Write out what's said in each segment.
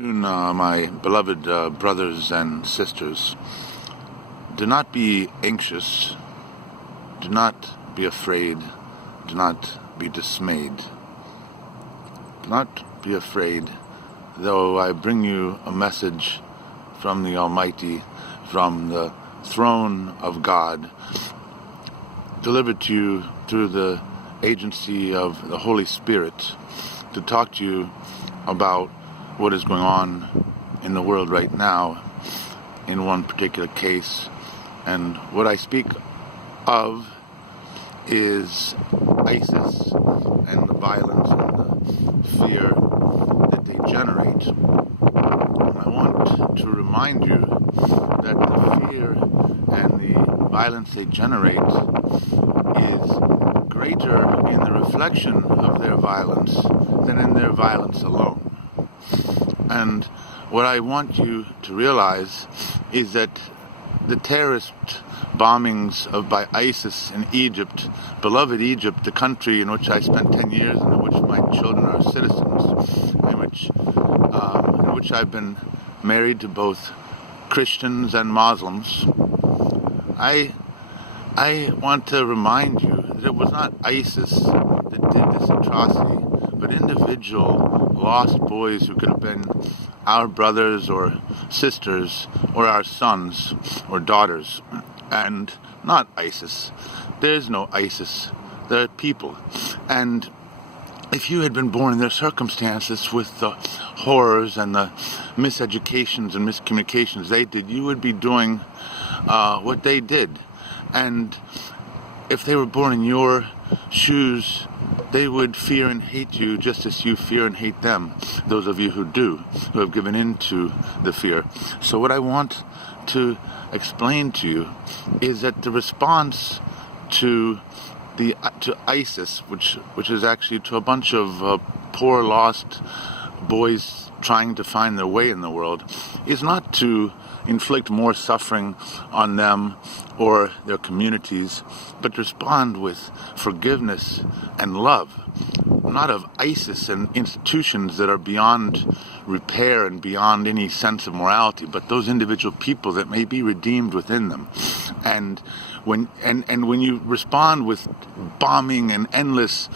My beloved brothers and sisters, do not be anxious, do not be afraid, do not be dismayed. Do not be afraid, though I bring you a message from the Almighty, from the throne of God, delivered to you through the agency of the Holy Spirit, to talk to you about what is going on in the world right now in one particular case. And what I speak of is ISIS and the violence and the fear that they generate. And I want to remind you that the fear and the violence they generate is greater in the reflection of their violence than in their violence alone. And what I want you to realize is that the terrorist bombings by ISIS in Egypt, beloved Egypt, the country in which I spent 10 years and in which my children are citizens, in which I've been married to both Christians and Muslims, I want to remind you that it was not ISIS that did this atrocity, but individual lost boys who could have been our brothers or sisters or our sons or daughters, and not ISIS. There's no ISIS. There are people. And if you had been born in their circumstances with the horrors and the miseducations and miscommunications they did, you would be doing what they did. And if they were born in your shoes, they would fear and hate you just as you fear and hate them, those of you who do, who have given in to the fear. So what I want to explain to you is that the response to ISIS, which is actually to a bunch of poor, lost boys trying to find their way in the world, is not to inflict more suffering on them or their communities, but respond with forgiveness and love, not of ISIS and institutions that are beyond repair and beyond any sense of morality, but those individual people that may be redeemed within them. And when you respond with bombing and endless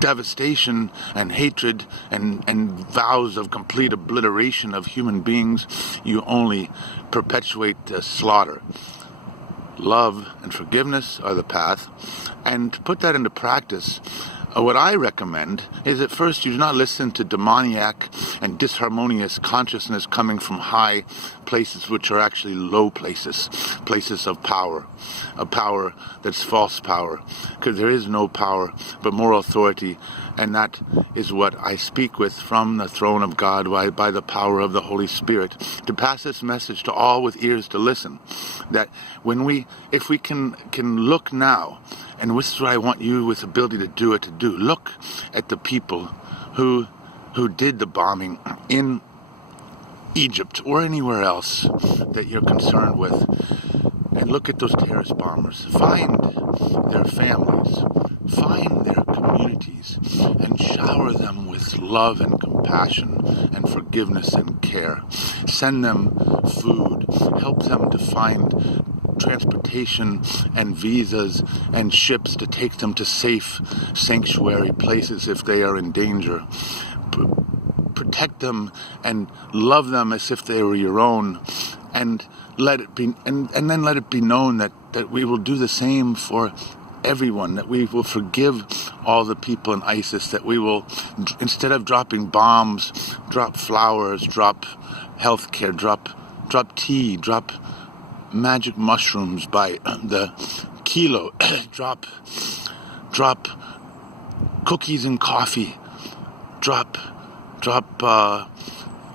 devastation and hatred and vows of complete obliteration of human beings, you only perpetuate the slaughter. Love and forgiveness are the path, and to put that into practice, what I recommend is that first you do not listen to demoniac and disharmonious consciousness coming from high places which are actually low places, places of power, a power that's false power, because there is no power but moral authority, and that is what I speak with from the throne of God by the power of the Holy Spirit, to pass this message to all with ears to listen, that if we can look now, and this is what I want you with ability to do it to do, look at the people who did the bombing in Egypt or anywhere else that you're concerned with, and look at those terrorist bombers. Find their families, find their communities, and shower them with love and compassion and forgiveness and care. Send them food, help them to find transportation and visas and ships to take them to safe sanctuary places if they are in danger. Protect them and love them as if they were your own, and let it be, and then let it be known that we will do the same for everyone, that we will forgive all the people in ISIS, that we will, instead of dropping bombs, drop flowers, drop healthcare, drop tea, drop magic mushrooms by the kilo, drop cookies and coffee, drop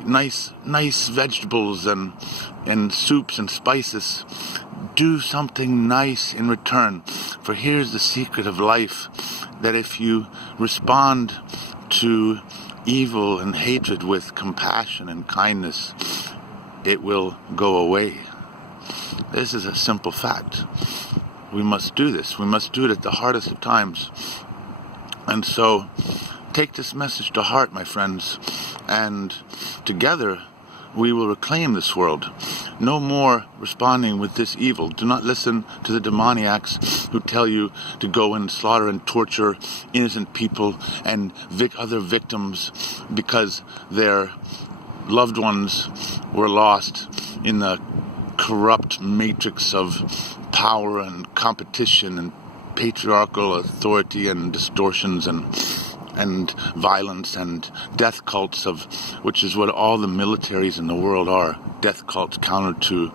nice vegetables and soups and spices. Do something nice in return. For here's the secret of life, that if you respond to evil and hatred with compassion and kindness, it will go away. This is a simple fact. We must do this. We must do it at the hardest of times. And so Take this message to heart, my friends, and together we will reclaim this world. No more responding with this evil. Do not listen to the demoniacs who tell you to go and slaughter and torture innocent people and other victims because their loved ones were lost in the corrupt matrix of power and competition and patriarchal authority and distortions and violence and death cults, of which is what all the militaries in the world are. Death cults counter to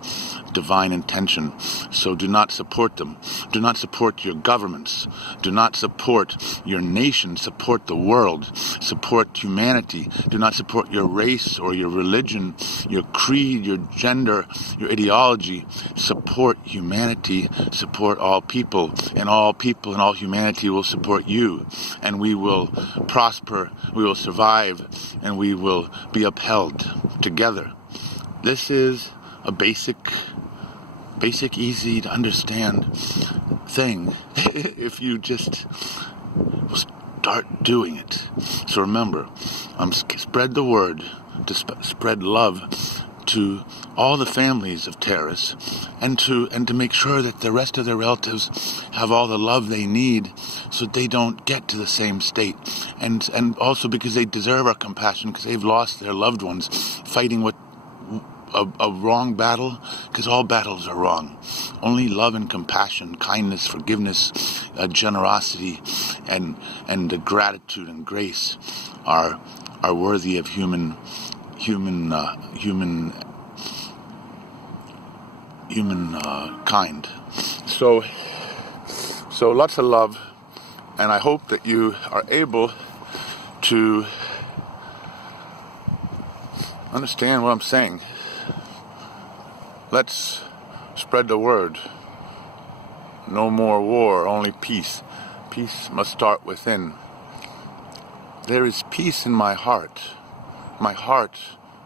divine intention. So do not support them. Do not support your governments. Do not support your nation. Support the world. Support humanity. Do not support your race or your religion, your creed, your gender, your ideology. Support humanity. Support all people and all humanity will support you, and we will prosper, we will survive, and we will be upheld together. This is a basic, easy to understand thing if you just start doing it. So remember, spread the word, to spread love to all the families of terrorists, and to make sure that the rest of their relatives have all the love they need so they don't get to the same state, and also because they deserve our compassion because they've lost their loved ones fighting what a wrong battle, because all battles are wrong. Only love and compassion, kindness, forgiveness, generosity, and gratitude and grace are worthy of human kind. So lots of love, and I hope that you are able to understand what I'm saying. Let's spread the word. No more war, only peace. Peace must start within. There is peace in my heart. My heart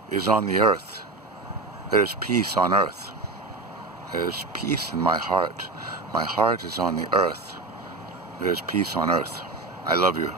is on the earth. There's peace on earth. There's peace in my heart. My heart is on the earth. There's peace on earth. I love you.